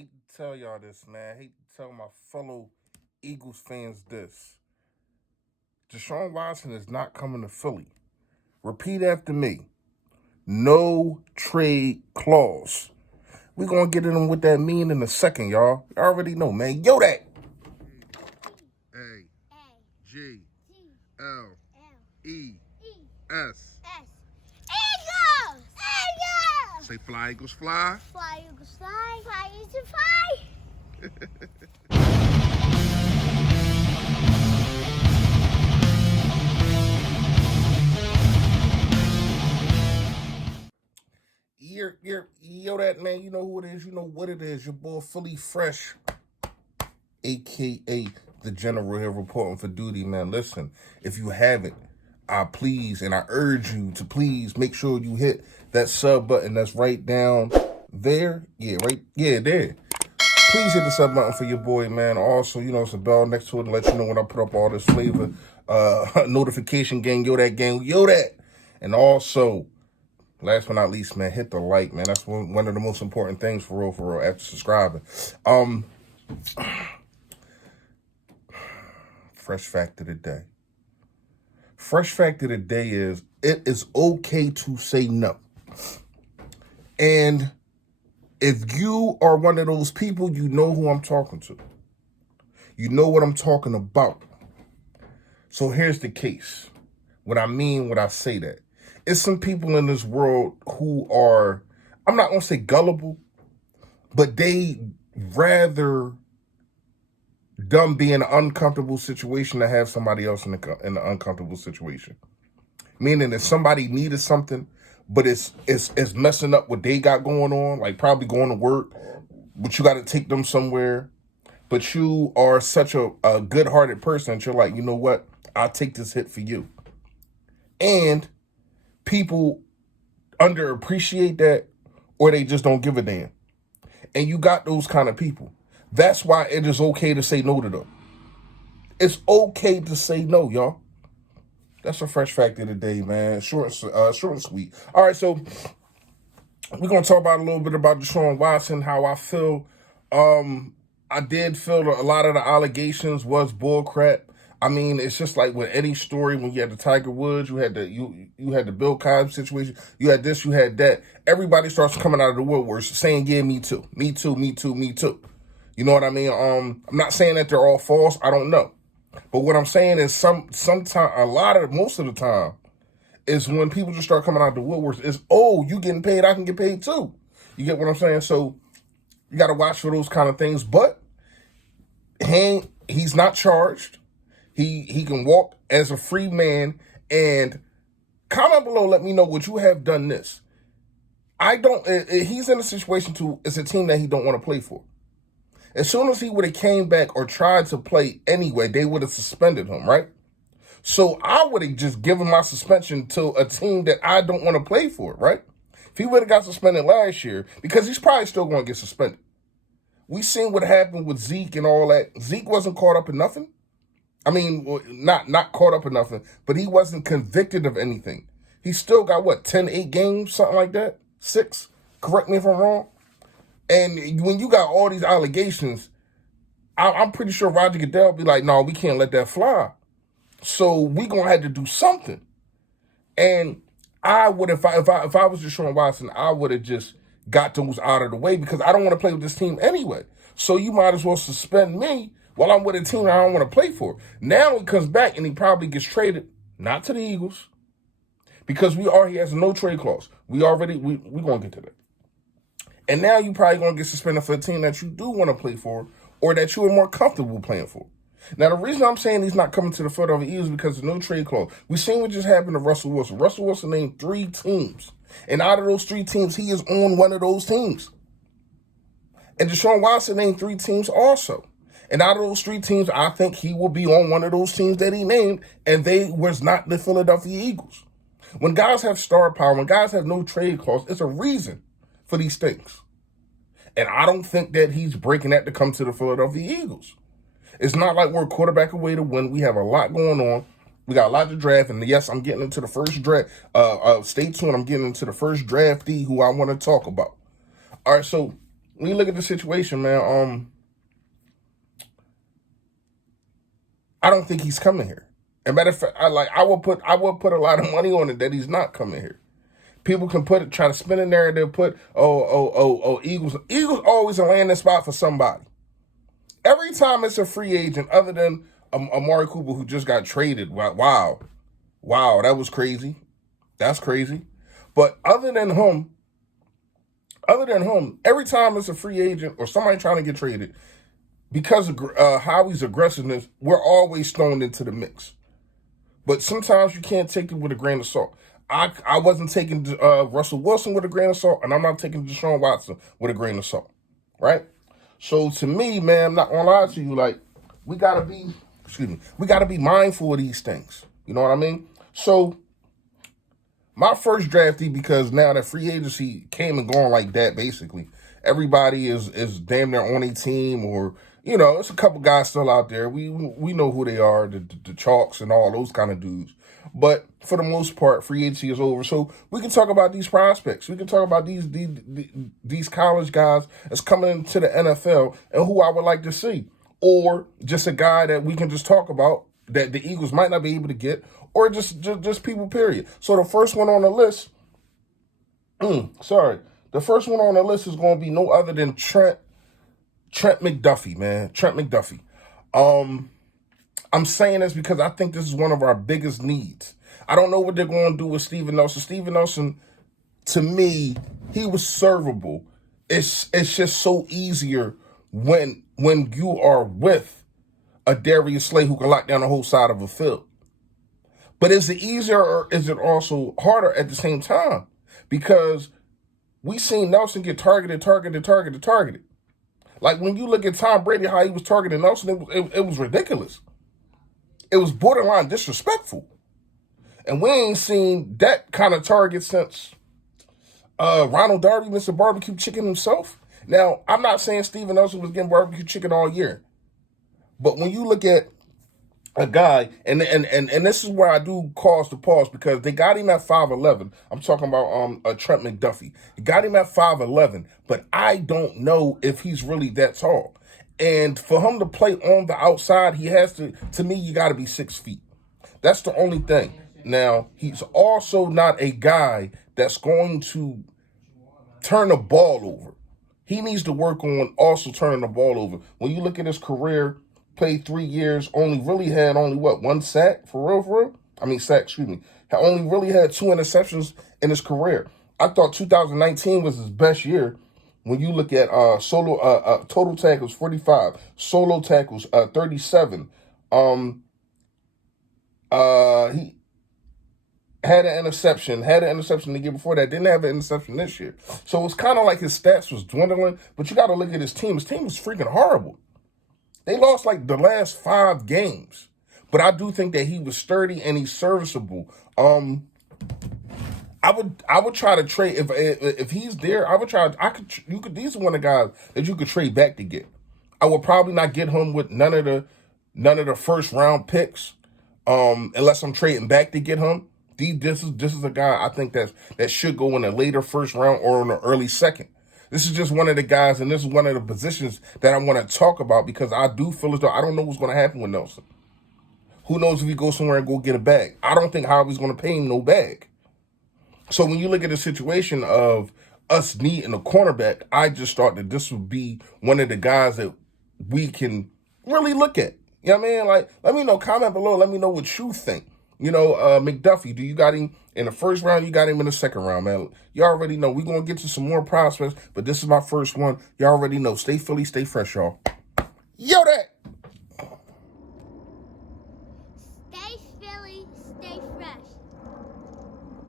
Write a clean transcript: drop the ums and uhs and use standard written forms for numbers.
hate to tell y'all this, man. Hate to tell my fellow Eagles fans this. Deshaun Watson is not coming to Philly. Repeat after me. No trade clause. We're going to get in what that mean in a second, y'all. You already know, man. Yo, that. A-G-L-E-S. Eagles! Eagles! Say fly, Eagles, fly. Fly, Eagles, fly. Fly, Eagles, fly. Yo, that, man. You know who it is. You know what it is. Your boy, Philly Fresh, a.k.a. the General here reporting for duty, man. Listen, if you haven't, I please and I urge you to please make sure you hit that sub button that's right down there. Yeah, right. Yeah, there. Please hit the sub button for your boy, man. Also, it's a bell next to it to let you know when I put up all this flavor notification gang. Yo, that gang. Yo, that. And also, last but not least, man, hit the like, man. That's one of the most important things for real, after subscribing. Fresh fact of the day. Fresh fact of the day is it is okay to say no. And if you are one of those people, you know who I'm talking to. You know what I'm talking about. So here's the case. What I mean when I say that. It's some people in this world who are, I'm not going to say gullible, but they rather dumb be in an uncomfortable situation to have somebody else in an uncomfortable situation. Meaning if somebody needed something, but it's messing up what they got going on, like probably going to work, but you got to take them somewhere. But you are such a good-hearted person that you're like, you know what? I'll take this hit for you. And people underappreciate that, or they just don't give a damn. And you got those kind of people. That's why it is okay to say no to them. It's okay to say no, y'all. That's a fresh fact of the day, man. Short and sweet. All right, so we're going to talk about a little bit about Deshaun Watson, how I feel. I did feel a lot of the allegations was bull crap. I mean, it's just like with any story. When you had the Tiger Woods, you had the Bill Cosby situation, you had this, you had that. Everybody starts coming out of the woodworks saying, "Yeah, me too, me too, me too, me too." You know what I mean? I'm not saying that they're all false. I don't know, but what I'm saying is sometimes, most of the time, is when people just start coming out of the woodworks. Is you getting paid? I can get paid too. You get what I'm saying? So you got to watch for those kind of things. But he's not charged. He can walk as a free man. And comment below, let me know would you have done this. He's in a situation it's a team that he don't want to play for. As soon as he would have came back or tried to play anyway, they would have suspended him, right? So I would have just given my suspension to a team that I don't want to play for, right? If he would have got suspended last year, because he's probably still going to get suspended. We seen what happened with Zeke and all that. Zeke wasn't caught up in nothing. I mean, not caught up in nothing, but he wasn't convicted of anything. He still got, 8 games, something like that? 6? Correct me if I'm wrong. And when you got all these allegations, I'm pretty sure Roger Goodell be like, no, we can't let that fly. So we going to have to do something. And I would, if I was Deshaun Watson, I would have just got those out of the way because I don't want to play with this team anyway. So you might as well suspend me while I'm with a team I don't want to play for. Now he comes back and he probably gets traded, not to the Eagles, because he has a no trade clause. We're going to get to that. And now you probably going to get suspended for a team that you do want to play for or that you are more comfortable playing for. Now, the reason I'm saying he's not coming to the Philadelphia Eagles is because of no trade clause. We've seen what just happened to Russell Wilson. Russell Wilson named 3 teams. And out of those 3 teams, he is on one of those teams. And Deshaun Watson named 3 teams also. And out of those 3 teams, I think he will be on one of those teams that he named, and they was not the Philadelphia Eagles. When guys have star power, when guys have no trade clause, it's a reason for these things. And I don't think that he's breaking that to come to the Philadelphia Eagles. It's not like we're a quarterback away to win. We have a lot going on. We got a lot to draft. And yes, I'm getting into the first draft. Stay tuned. I'm getting into the first draftee who I want to talk about. All right, so when you look at the situation, man, I don't think he's coming here. And matter of fact, I would put a lot of money on it that he's not coming here. People can try to spin a narrative, Eagles. Eagles always a landing spot for somebody. Every time it's a free agent, other than Amari Cooper, who just got traded. Wow, that was crazy. That's crazy. But other than him, every time it's a free agent or somebody trying to get traded, because of Howie's aggressiveness, we're always thrown into the mix. But sometimes you can't take it with a grain of salt. I wasn't taking Russell Wilson with a grain of salt, and I'm not taking Deshaun Watson with a grain of salt, right? So to me, man, I'm not gonna lie to you, like, we gotta be mindful of these things. You know what I mean? So my first draftee, because now that free agency came and gone like that, basically, everybody is damn near on a team, or it's a couple guys still out there. We know who they are, the chalks and all those kind of dudes. But for the most part, free agency is over. So we can talk about these prospects. We can talk about these college guys that's coming into the NFL and who I would like to see. Or just a guy that we can just talk about that the Eagles might not be able to get, or just people, period. So the first one on the list, the first one on the list is going to be no other than Trent McDuffie, man. Trent McDuffie. I'm saying this because I think this is one of our biggest needs. I don't know what they're going to do with Steven Nelson. Steven Nelson, to me, he was servable. It's just so easier when you are with a Darius Slay who can lock down the whole side of a field. But is it easier or is it also harder at the same time? Because we seen Nelson get targeted. Like when you look at Tom Brady, how he was targeting Nelson, it was ridiculous. It was borderline disrespectful. And we ain't seen that kind of target since Ronald Darby, Mr. Barbecue Chicken himself. Now, I'm not saying Steven Nelson was getting barbecue chicken all year. But when you look at a guy, and this is where I do cause to pause, because they got him at 5'11". I'm talking about Trent McDuffie. They got him at 5'11", but I don't know if he's really that tall. And for him to play on the outside, he has to me, you got to be 6 feet. That's the only thing. Now, he's also not a guy that's going to turn the ball over. He needs to work on also turning the ball over. When you look at his career, played 3 years, only had one sack, for real? Only really had 2 interceptions in his career. I thought 2019 was his best year. When you look at total tackles, 45, solo tackles, 37. He had an interception the year before that. Didn't have an interception this year. So it's kind of like his stats was dwindling. But you got to look at his team. His team was freaking horrible. They lost like the last 5 games. But I do think that he was sturdy and he's serviceable. I would try to trade if he's there. These are one of the guys that you could trade back to get. I would probably not get him with none of the first round picks, unless I'm trading back to get him. This is a guy I think that should go in a later first round or in an early second. This is just one of the guys, and this is one of the positions that I want to talk about, because I do feel as though I don't know what's going to happen with Nelson. Who knows if he goes somewhere and go get a bag? I don't think Howie's going to pay him no bag. So when you look at the situation of us needing a cornerback, I just thought that this would be one of the guys that we can really look at. You know what I mean? Like, let me know, comment below. Let me know what you think. McDuffie, do you got him in the first round? You got him in the second round, man. You already know. We're going to get to some more prospects, but this is my first one. You already know. Stay Philly, stay fresh, y'all. Yo, that.